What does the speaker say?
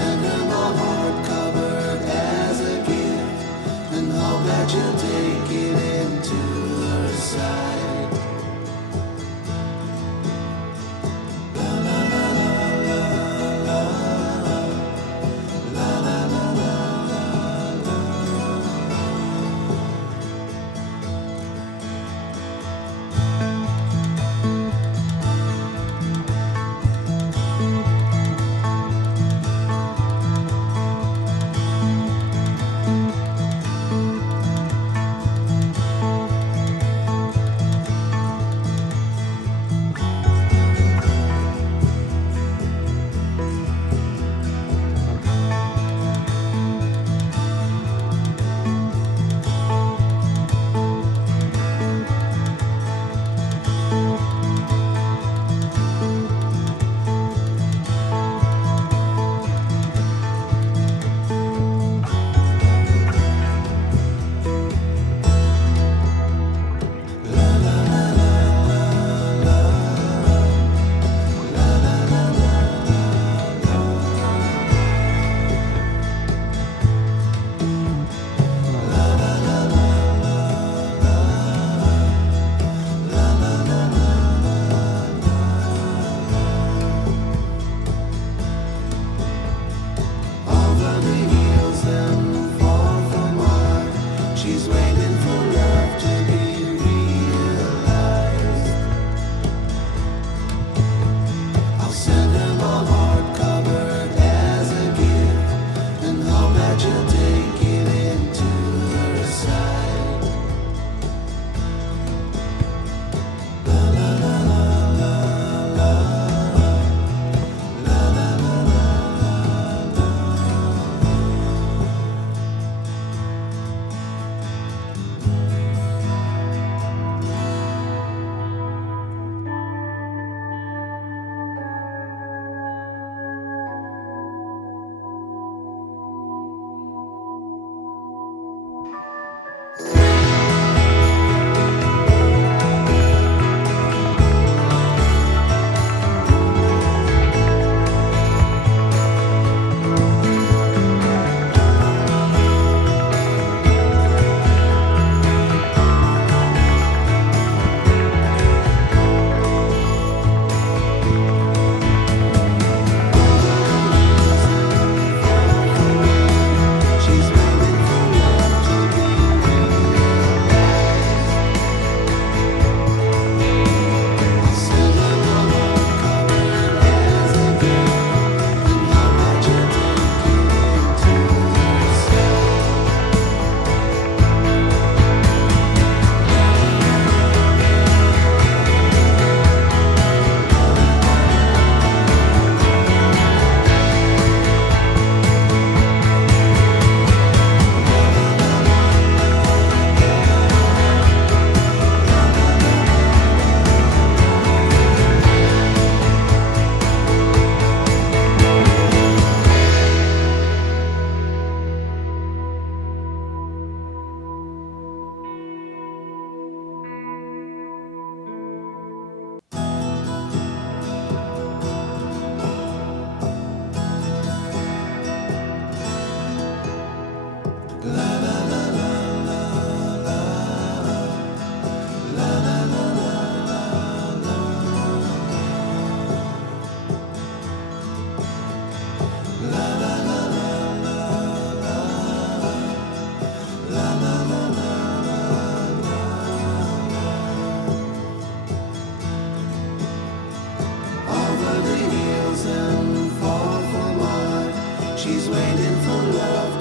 send her my heart covered as a gift, and hope that you'll take it into her side. La la la la la la la la la la. Over the hills and far from mine, she's waiting for love to be realized. I'll send her my heart covered as a gift, and hope that you'll take it into her side. La la la la la la la la la la. She's waiting for love to be realized. I'll send her my heart covered as a gift, and hope that you'll take it into her side. Over the hills and far from mine, she's waiting for love